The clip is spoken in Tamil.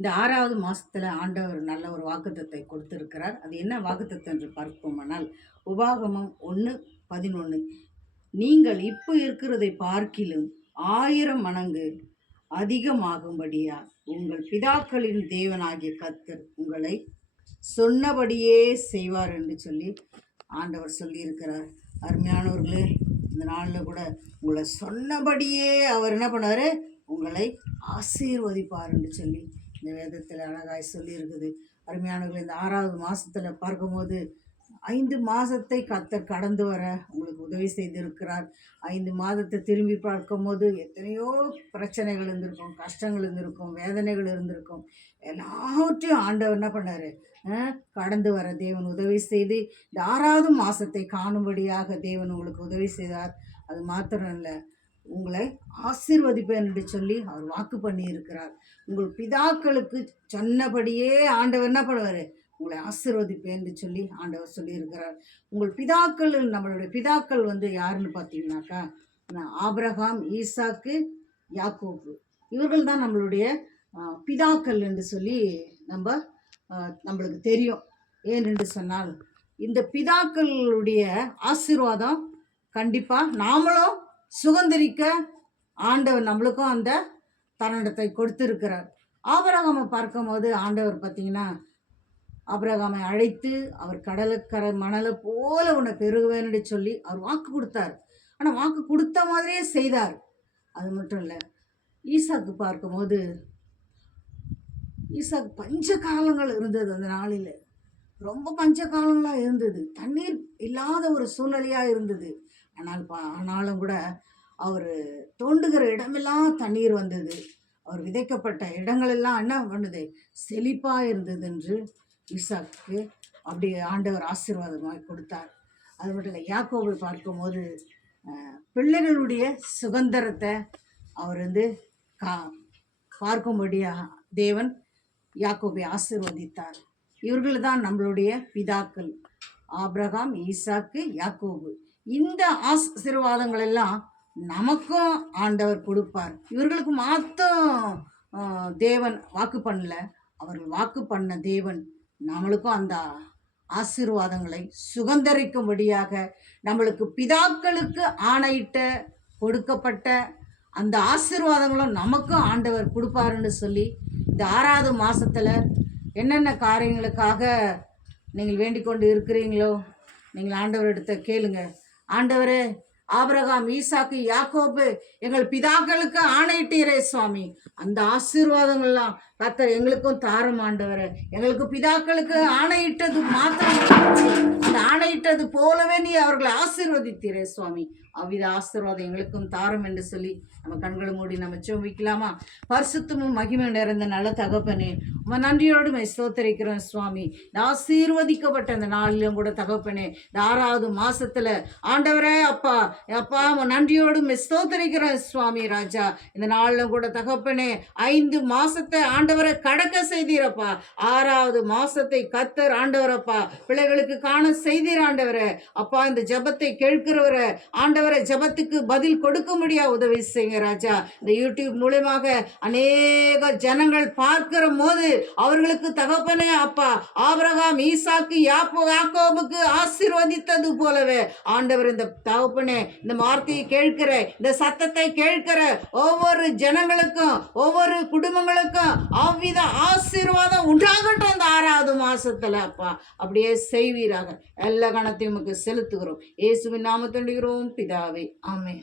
இந்த 6வது மாதத்தில் ஆண்டவர் நல்ல ஒரு வாக்குத்தத்தை கொடுத்திருக்கிறார். அது என்ன வாக்குத்தத்தம் என்று பார்ப்போமானால், உபாகமம் 1:11, நீங்கள் இப்போ இருக்கிறதை பார்க்கிலும் 1000 மடங்கு அதிகமாகும்படியா உங்கள் பிதாக்களின் தேவனாகிய கர்த்தர் உங்களை சொன்னபடியே செய்வார் என்று சொல்லி ஆண்டவர் சொல்லியிருக்கிறார். அருமையானவர்களே, இந்த நாளில் கூட உங்களை சொன்னபடியே அவர் என்ன பண்ணார், உங்களை ஆசீர்வதிப்பார் என்று சொல்லி இந்த வேதத்தில் அழகாய் சொல்லியிருக்குது. அருமையானவர்கள், இந்த 6வது மாதத்தில் பார்க்கும்போது 5 மாதத்தை கர்த்தர் கடந்து வர உங்களுக்கு உதவி செய்திருக்கிறார். 5 மாதத்தை திரும்பி பார்க்கும்போது எத்தனையோ பிரச்சனைகள் இருந்திருக்கும், கஷ்டங்கள் இருந்திருக்கும், வேதனைகள் இருந்திருக்கும். எல்லாவற்றையும் ஆண்டவர் என்ன பண்ணார், கடந்து வர தேவன் உதவி செய்து இந்த 6வது மாதத்தை காணும்படியாக தேவன் உங்களுக்கு உதவி செய்தார். அது மாத்திரம் இல்லை, உங்களை ஆசீர்வதிப்பேன் என்று சொல்லி அவர் வாக்கு பண்ணி இருக்கிறார். உங்கள் பிதாக்களுக்கு சொன்னபடியே ஆண்டவர் என்ன பண்ணுவார், உங்களை ஆசீர்வதிப்பேன் என்று சொல்லி ஆண்டவர் சொல்லியிருக்கிறார். உங்கள் பிதாக்கள், நம்மளுடைய பிதாக்கள் யாருன்னு பார்த்தீங்கன்னாக்கா, ஆபிரகாம், ஈசாக்கு, யாக்கோபு, இவர்கள் தான் நம்மளுடைய பிதாக்கள் என்று சொல்லி நம்மளுக்கு தெரியும். ஏனென்று சொன்னால் இந்த பிதாக்களுடைய ஆசீர்வாதம் கண்டிப்பாக நாமளும் சுதந்திரிக்க ஆண்டவர் நம்மளுக்கும் அந்த தருணத்தை கொடுத்திருக்கிறார். ஆபிரகாமை பார்க்கும்போது ஆண்டவர் பார்த்தீங்கன்னா, ஆபிரகாமை அழைத்து அவர் கடலுக்கரை மணலை போல உன்னை பெருகுவேன்னு சொல்லி அவர் வாக்கு கொடுத்தார். ஆனால் வாக்கு கொடுத்த மாதிரியே செய்தார். அது மட்டும் இல்லை, ஈசாக்கு பார்க்கும்போது ஈசாக்கு பஞ்ச காலங்கள் இருந்தது. அந்த நாளில் ரொம்ப பஞ்ச காலங்களாக இருந்தது. தண்ணீர் இல்லாத ஒரு சூழ்நிலையாக இருந்தது. ஆனாலும் கூட அவர் தோண்டுகிற இடமெல்லாம் தண்ணீர் வந்தது. அவர் விதைக்கப்பட்ட இடங்களெல்லாம் என்ன பண்ணுது, செழிப்பாக இருந்தது என்று ஈசாக்கு அப்படி ஆண்டவர் ஆசீர்வாதமாக கொடுத்தார். அது மட்டும் இல்லை, யாக்கோபை பார்க்கும்போது பிள்ளைகளுடைய சுதந்திரத்தை அவர் பார்க்கும்படியாக தேவன் யாக்கோபை ஆசீர்வதித்தார். இவர்கள் தான் நம்மளுடைய பிதாக்கள், ஆபிரகாம், ஈசாக்கு, யாக்கோபு. இந்த ஆசீர்வாதங்கள் எல்லாம் நமக்கும் ஆண்டவர் கொடுப்பார். இவர்களுக்கு மாத்திரம் தேவன் வாக்கு பண்ணல, அவர்கள் வாக்கு பண்ண தேவன் நம்மளுக்கும் அந்த ஆசீர்வாதங்களை சுதந்திரிக்கும்படியாக நம்மளுக்கு பிதாக்களுக்கு ஆணையிட்ட கொடுக்கப்பட்ட அந்த ஆசீர்வாதங்களும் நமக்கும் ஆண்டவர் கொடுப்பாருன்னு சொல்லி இந்த 6வது மாதத்தில் என்னென்ன காரியங்களுக்காக நீங்கள் வேண்டிக் கொண்டு இருக்கிறீங்களோ நீங்கள் ஆண்டவரிடத்தை கேளுங்க. ஆண்டவரே, ஆபிரகாம், ஈசாக்கு, யாக்கோபு எங்கள் பிதாக்களுக்கு ஆணையிட்டீரே சுவாமி, அந்த ஆசீர்வாதங்கள்லாம் கர்த்தர் எங்களுக்கும் தாரும் ஆண்டவரே. எங்களுக்கு பிதாக்களுக்கு ஆணையிட்டது மாத்திரம், அந்த ஆணையிட்டது போலவே நீ அவர்களை ஆசீர்வதித்தீரே சுவாமி, அவ்வித ஆசீர்வாதம் எங்களுக்கும் தாரும் என்று சொல்லி நம்ம கண்களை மூடி நம்ம ஜெபிக்கலாமா? பரிசுத்தமும் மகிமை நிறைந்த நல்ல தகப்பனே, உம நன்றியோடு ஸ்தோத்திரிக்கிறோம் சுவாமி. இந்த ஆசீர்வதிக்கப்பட்ட இந்த நாளிலும் கூட தகப்பனே, இந்த 6வது மாசத்துல ஆண்டவரே அப்பா அப்பா நன்றியோடு ஸ்தோத்திரிக்கிறோம் சுவாமி ராஜா. இந்த நாளிலும் கூட தகப்பனே 5 மாசத்தை ஆண்டவரை கடக்க செய்தீரப்பா. 6வது மாசத்தை கர்த்தர் ஆண்டவரப்பா பிள்ளைகளுக்கு காண செய்தீர் ஆண்டவரே. அப்பா, இந்த ஜெபத்தை கேட்கிறவரை ஆண்டவரை ஜெபத்துக்கு பதில் கொடுக்க முடியாது உதவி செய்யுங்க ராஜா. இந்த யூடியூப் மூலமாக அநேக ஜனங்கள் பார்க்கிற போது அவர்களுக்கு தகப்பனே அப்பா ஆபிரகாம், ஈசாக்கு, யாக்கோபுக்கு ஆசீர்வதித்தது போலவே ஆண்டவர் இந்த தகப்பனே இந்த வார்த்தையை கேட்கிற, இந்த சத்தத்தை கேட்கிற ஒவ்வொரு ஜனங்களுக்கும் ஒவ்வொரு குடும்பங்களுக்கும் அவ்வித ஆசீர்வாதம் உண்டாகட்டும் இந்த 6வது மாசத்துல அப்பா. அப்படியே செய்வீராக. எல்லா கணத்தையும் உமக்கு செலுத்துகிறோம். இயேசுவின் நாமத்தில் பிதாவே, ஆமென்.